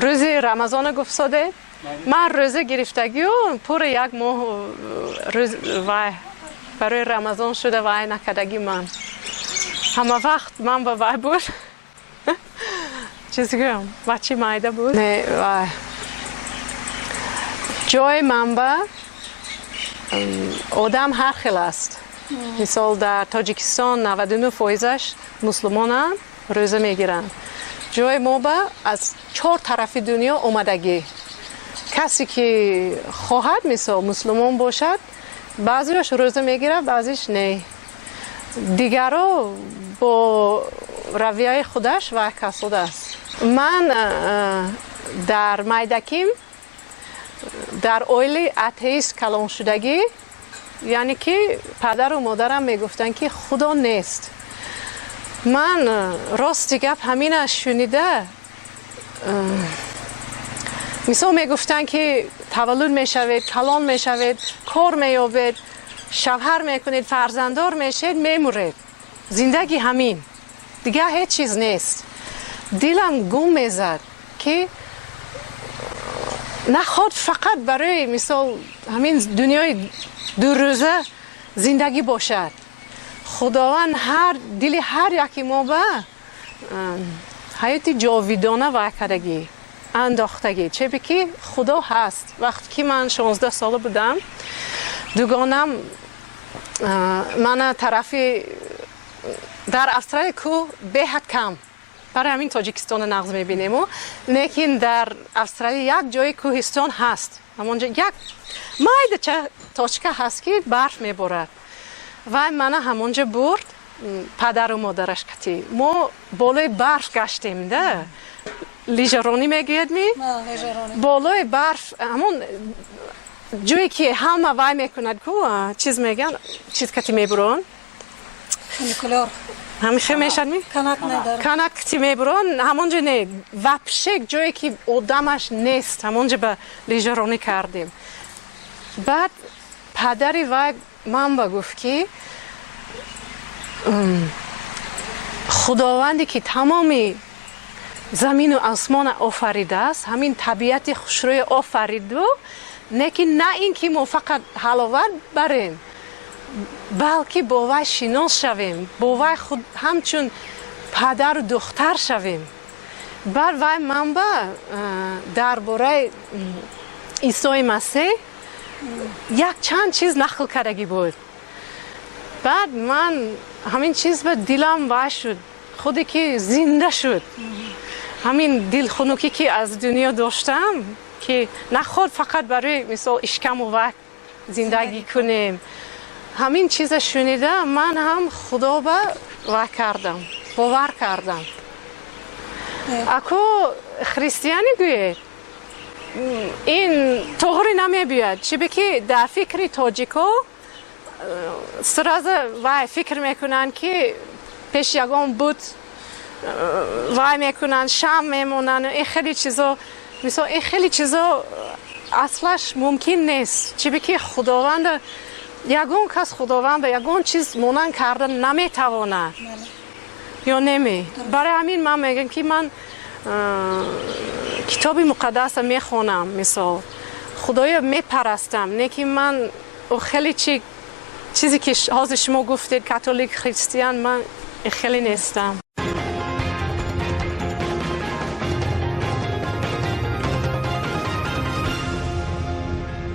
روز رمضان گفت ساده من روزه گرفتگی و پر یک ماه روز وای برای رمضان شده وای نکردگی من همه وقت من با وای بود چیزی گویم بچه مایده بود نه وای جای منبع آدم هر خیل است مثال در تاجیکستان 99% مسلمان هم روزه میگیرن جای ما از 4 طرف دنیا اومدگی کسی که خواهد مثال مسلمان باشد بعضیش روزه میگیره بعضیش نه دیگرها با رویه خودش و کساد است من در مایدکیم در اویل اتئیست کلان شدگی یعنی که پدر و مادرم میگفتن که خدا نیست من راستی گپ همین شنیده مثلا میگفتن که تولد میشوید کلان میشوید کار مییابید شوهر میکنید فرزنددار میشید میمورید زندگی همین دیگه هیچ چیز نیست دلم گم میزد که نخواد فقط برای مثال همین دنیای دو روزه زندگی باشد خداوند دل هر یکی ما به حیات جاویدانه وکردگی انداختگی چه بکی خدا هست وقتی که من 16 ساله بودم دوگانم من طرفی در استرالیا کو بهت کم برای همین تاجیکستان نقض میبینیم لیکن در استرالیا یک جای کوهستان هست همونجا یک مایده تاچکه هست که برف میبارد و من همونجا برد پدر و مادرش کتی ما بالای برف گشتیم ده لیژرانی میگید می بالای برف همون جایی که همه وای میکند کو چیز میگن چیز کتی میبرون همیشه میشد می؟ کنک کتی میبرون همونجا نه وپشک جایی که آدمش نیست همونجا به لیژرانی کردیم بعد پدری وای من بگفت که خداوندی که تمامی زمین و آسمان آفریده است همین طبیعت خوشروی آفرید و نه این که ما فقط حلاوت بریم بلکه با وی شناس شویم با وی خود همچون پدر و دختر شویم بر وی منبع درباره عیسی مسیح یک چند چیز نقل کردگی بود بعد من همین چیز به دلم وای شد خودی که زنده شد همین دل خنوکی که از دنیا داشتم که نخواد فقط برای مثال اشکم و وقت زندگی کنیم همین چیز شنیده من هم خدا به وای کردم باور کردم اکو خریستیانی گوید این طوری نمی بیاد چی بکی در فکر تاجیکو سرازه وای فکر میکنن که پیش یگان بود وای میکنن شم میمونن این خیلی چیزا مثلا این خیلی چیزا اصلش ممکن نیست چی بکی خداوند یگان کس خداوند به یگان چیز مونن کردن نمیتوانه یا نمی برای همین من میگم که من کتاب مقدس میخونم مثال خدایا میپرستم نه که من خیلی چیزی که حاضر شما گفتید کاتولیک خریستیان من خیلی نیستم